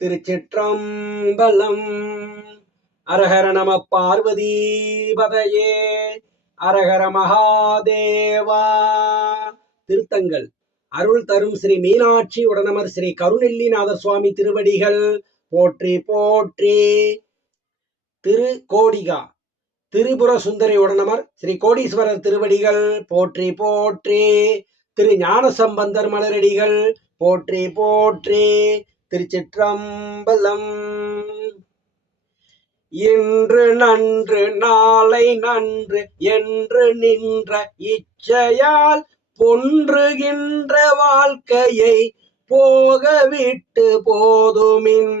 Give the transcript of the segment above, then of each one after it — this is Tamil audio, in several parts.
திருச்சிற்றம்பலம். அரஹர நம பார்வதீபதையே. அரஹர மகாதேவா. திருத்தங்கள் அருள் தரும் ஸ்ரீ மீனாட்சி உடனமர் ஸ்ரீ கருநெல்லிநாதர் சுவாமி திருவடிகள் போற்றி போற்றி. திரு கோடிகா திரிபுர சுந்தரி உடனமர் ஸ்ரீ கோடீஸ்வரர் திருவடிகள் போற்றி போற்றி. திரு ஞானசம்பந்தர் மலரடிகள் போற்றி போற்றி. திருச்சிற்றம்பலம். இன்று நன்று நாளை நன்று என்று நின்ற இச்சையால் பொன்றுகின்ற வாழ்க்கையை போகவிட்டு போதுமின்.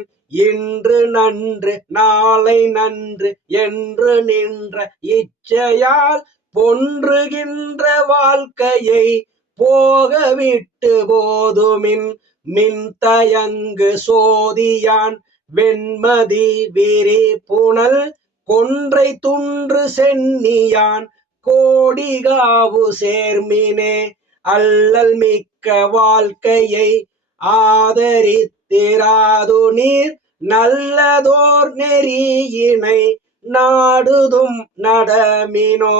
இன்று நன்று நாளை நன்று என்று நின்ற இச்சையால் பொன்றுகின்ற வாழ்க்கையை போகவிட்டு போதுமின். மின்தயங்கு சோதியான் வெண்மதி விரி புனல் கொன்றை துன்று சென்னியான் கோடிகாவு சேர்மினே. அல்லல் மிக்க வாழ்க்கையை ஆதரித்திராது நீர் நல்லதோர் நெறியினை நாடுதும் நடமினோ.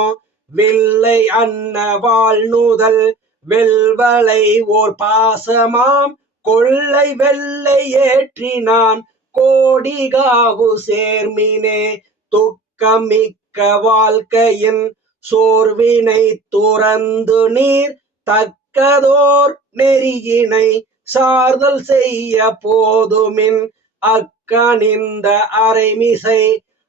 வில்லை அன்ன வாழ்நுதல் வெல்வலை ஓர் பாசமாம் கொள்ளை வெள்ளை ஏற்றினான் கோடிகாவு சேர்மினே. துக்கமிக்க வாழ்க்கையின் சோர்வினை துறந்து நீர் தக்கதோர் நெறியினை சார்தல் செய்ய போதுமின். அக்கணிந்த அரைமிசை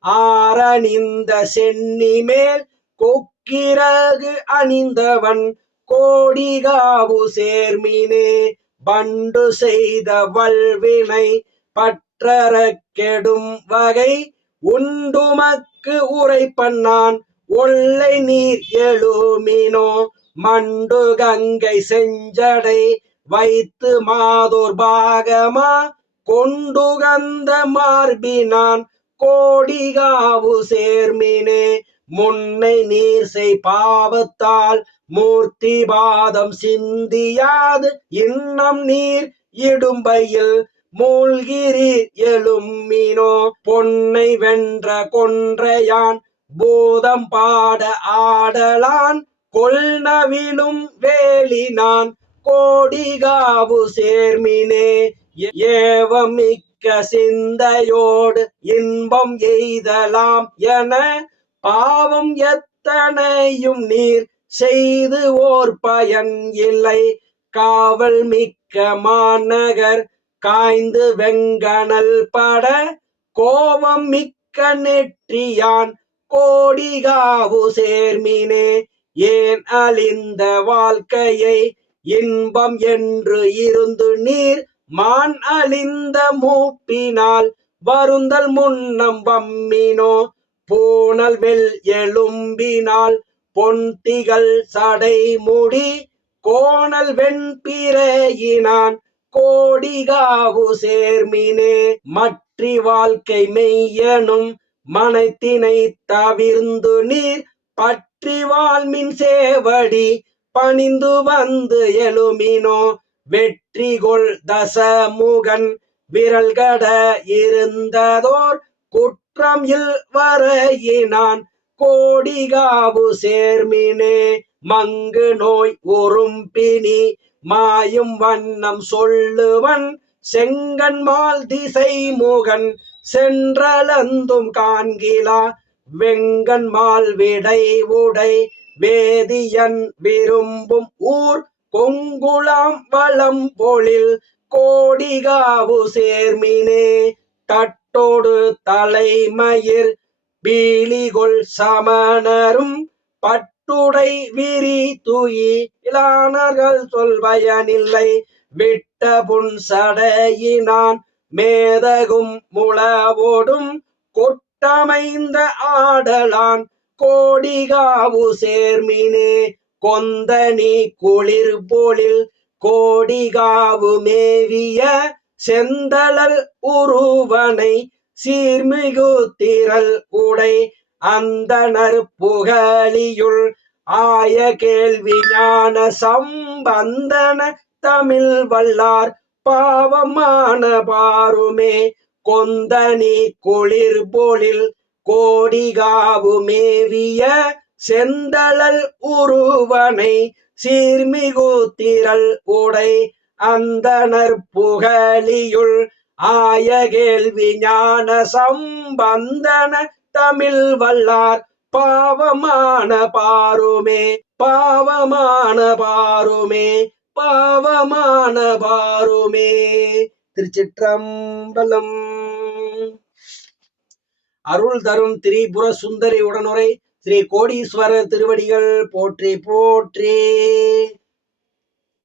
ஆரணிந்த சென்னி மேல் கொக்கிரகு அணிந்தவன் கோடிகாவு சேர்மினே. பண்டு செய்த வல்வினை பற்றற கெடும் வகை உண்டுமக்கு உரைப்பண்ணான் ஒல்லை நீர் எழுமினோ. மண்டு கங்கை செஞ்சடை வைத்து மாதோர் பாகமா கொண்டுகந்த மார்பினான் கோடிகாவு சேர்மினே. முன்னை நீர் செய் பாவத்தால் மூர்த்தி பாதம் சிந்தியாது இன்னம் நீர் இடும்பையில் மூழ்கிறீர் எழுமினோ. பொன்னை வென்ற கொன்றையான் பூதம் பாட ஆடலான் கொள்நவிலும் வேலினான் கோடிகாவு சேர்மினே. ஏவமிக்க சிந்தையோடு இன்பம் எய்தலாம் என பாவம் எத்தனையும் நீர் செய்து ஓர் பயன் இல்லை. காவல் மிக்க மாநகர் காய்ந்து வெங்கணல் பட கோபம் மிக்க நெற்றியான் கோடிகாவு சேர்மினே. ஏன் அழிந்த வாழ்க்கையை இன்பம் என்று இருந்து நீர் மான் அழிந்த மூப்பினால் வருந்தல் முன்னம் வம்மினோ. பூனல் வெல் எலும்பினால் பொன்திகள் சடை முடி கோணல் வெண்பிறையினான் கோடிகாவு சேர்மினே. மற்றி வாழ்க்கை மெய்யனும் மனத்தினை தவிர்ந்து நீர் பற்றி வாழ்மின் சேவடி பணிந்து வந்து எழுமினோ. வெற்றிகொள் தசமுகன் விரல்கட இருந்ததோர் குற்றம் இல் வரையினான் கோடிகாவு சேர்மினே. மங்கு நோய் உறும்பினி மாயும் வண்ணம் சொல்லுவன் செங்கன்மால் திசை முகன் சென்றளந்தும் காண்கிலா. வெங்கன்மால் விடை உடை வேதியன் விரும்பும் ஊர் கொங்குளாம் வளம் பொழில் கோடிகாவு சேர்மினே. தட்டோடு தலைமயிர் பீலிகொள் சமணரும் பட்டுடை விரி துயிலானர்கள் சொல்பயனில்லை. விட்ட புன் சடையினான் மேதகும் முளவோடும் கொட்டமைந்த ஆடலான் கோடிகாவு சேர்மினே. கொந்தனி குளிர் பொழில் கோடிகாவு மேவிய செந்தளல் உருவனை சீர்மிகு திரள் உடை அந்தனர் புகழியுள் ஆய கேள்வி ஞான சம்பந்தன தமிழ் வல்லார் பாவமான பாருமே கொந்தனி குளிர் பொழில் கோடிகாவு மேவிய செந்தழல் உருவனை சீர்மிகு திரள் உடை அந்தனர் புகழியுள் ஆய கேள்வி ஞான சம்பந்தன தமிழ் வல்லார் பாவமான பாருமே பாவமான பாருமே பாவமான பாருமே. திருச்சிற்றம்பலம். அருள் தரும் திரிபுர சுந்தரி உடனுரை ஸ்ரீ கோடீஸ்வரர் திருவடிகள் போற்றி போற்றி.